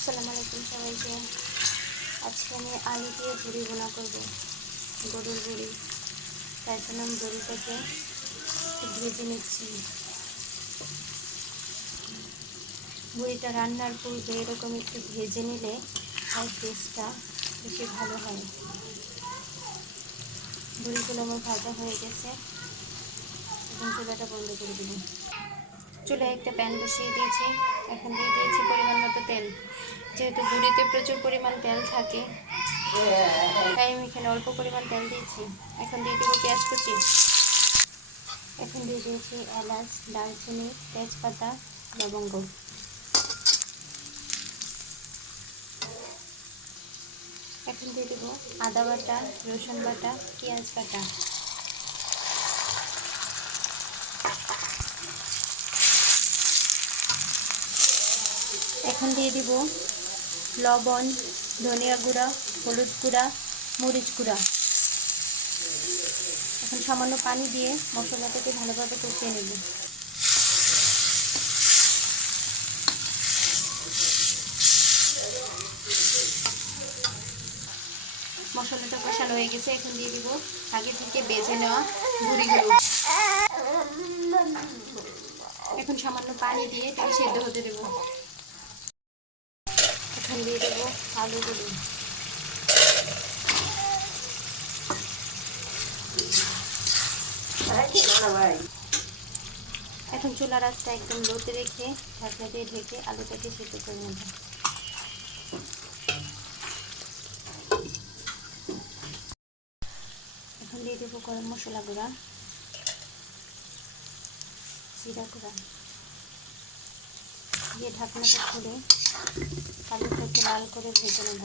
আসসালামু আলাইকুম সবাইকে। আজকে আমি আলু দিয়ে বড়ি বোনা করব, গরুর বড়ি। তার জন্য আমি বড়িটাকে একটু ভেজে নিচ্ছি। বড়িটা রান্নার পূর্বে এরকম একটু ভেজে নিলে তার টেস্টটা বেশি ভালো হয়। বড়িগুলো আমার ভাজা হয়ে গেছে, এখন চুলাটা বন্ধ করে দেব। চুলায় একটা প্যান বসিয়ে দিয়েছি, এখন দিয়ে দিয়েছি পরিমাণ মতো তেল। যেহেতু বড়িতে প্রচুর পরিমাণ তেল থাকে, তাই আমি এখানে অল্প পরিমাণ তেল দিয়েছি। এখন দিয়ে দেবো পেঁয়াজ কুচি। এখন দিয়ে দিয়েছি এলাচ, দারচিনি, তেজপাতা, লবঙ্গ। এখন দিয়ে দেবো আদা বাটা, রসুন বাটা, পেঁয়াজ বাটা। এখন দিয়ে দিব লবণ, ধনিয়া গুঁড়া, হলুদ গুঁড়া, মরিচ গুঁড়া। এখন সামান্য পানি দিয়ে মশলাটাকে ভালোভাবে কষিয়ে নেব। মশলাটা কষানো হয়ে গেছে, এখন দিয়ে দিব আগে থেকে বেজে নেওয়া বড়িগুলো। এখন সামান্য পানি দিয়ে এটাকে সেদ্ধ হতে দেব। এখন দিয়ে দেবো আলুগুলো। এখন চুলার আঁচটা একদম লোতে রেখে ঢাকনা দিয়ে ঢেকে আলুটাকে সেদ্ধ করে নেব। এখন দিয়ে দেবো গরম মশলা গুঁড়া, জিরা গুঁড়া দিয়ে ঢাকনাটা খুলে আলুটাকে লাল করে ভেজে নেব।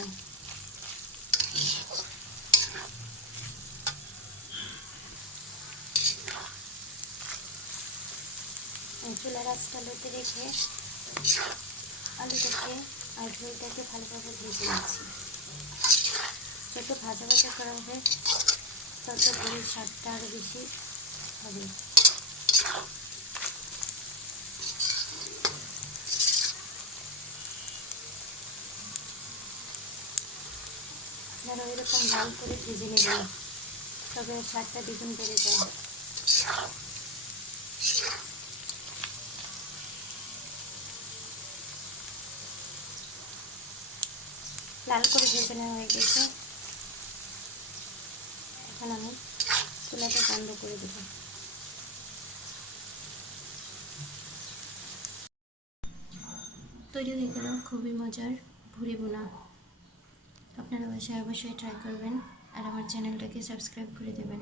চুলার আঁচটা লোতে রেখে আলুটাকে আর ঝোলটাকে ভালোভাবে ভেজে নিচ্ছি। যত ভাজা ভাজা করা হবে তত বড়ির স্বাদটা আরও বেশি হবে। আপনারা এরকম লাল করে ভেজে নেবেন, তবে স্বাদটা দ্বিগুণ বেড়ে যায়। লাল করে ভেজে নেওয়া হয়ে গেছে, এখন আমি চুলাটা বন্ধ করে দেব। তৈরি হয়ে গেল খুবই মজার ভুড়ি বোনা। আপনারা বাসায় অবশ্যই ট্রাই করবেন আর আমার চ্যানেলটাকে সাবস্ক্রাইব করে দেবেন।